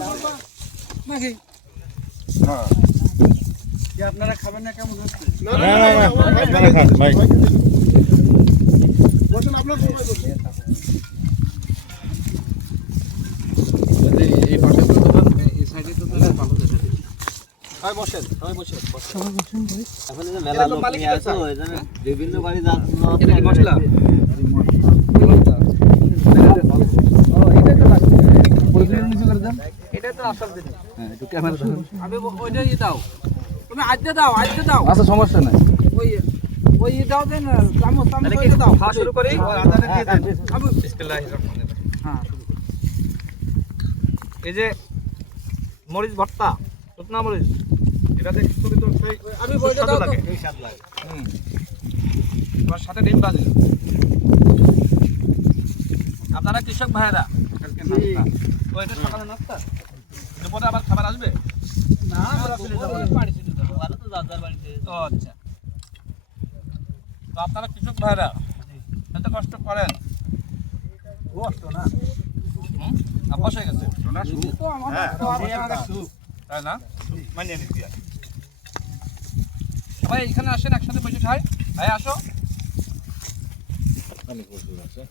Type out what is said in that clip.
নাকি কি আপনারা খাবেন না কেমন হচ্ছে? না আপনারা খান ভাই। বসেন আপনার সময় বসেন। এই পাশে তো দোকান এই সাইডে তো তাহলে ভালো দেশে সবাই বসেন ভাই। এখন এই যে মেলা লোক নিয়ে আসো ওই জন্য বিভিন্ন বাড়ি যাচ্ছে। এটা কি মশলা? এটা তো আসল জিনিস। হ্যাঁ একটু ক্যামেরা ধরুন। আমি ওইটাই দাও। তুমি আজকে দাও আচ্ছা সমস্যা নাই। ওই দাও দেন চামচ ওই দাও। খাওয়া শুরু করি। আদাটা দিয়ে দেন। বিসমিল্লাহির রহমানির রহিম। হ্যাঁ এই যে মরিচ ভর্তা, শুকনা মরিচ, এটা দেখতে তো সেই আমি বইটা দাও তো। এই স্বাদ লাগে। তার সাথে ডিম ভাজি। আপনারা কৃষক ভাইয়েরা কালকে নাস্তা, তো এটা সকালে নাস্তা, দুপুরে আবার খাবার আসবে? না বাড়ি ছিল তো। ভালো তো দাদার বাড়িতে। ও আচ্ছা, তো আপনারা কৃষক ভাইয়েরা এত কষ্ট করেন, কষ্ট না। অভ্যাস হয়ে গেছে তো আমাদের তো তাই না? মানিয়ে নিচ্ছি। সবাই এখানে আসেন, একসাথে বসে খাই। ভাই আসো। অনেক বস্তু আছে।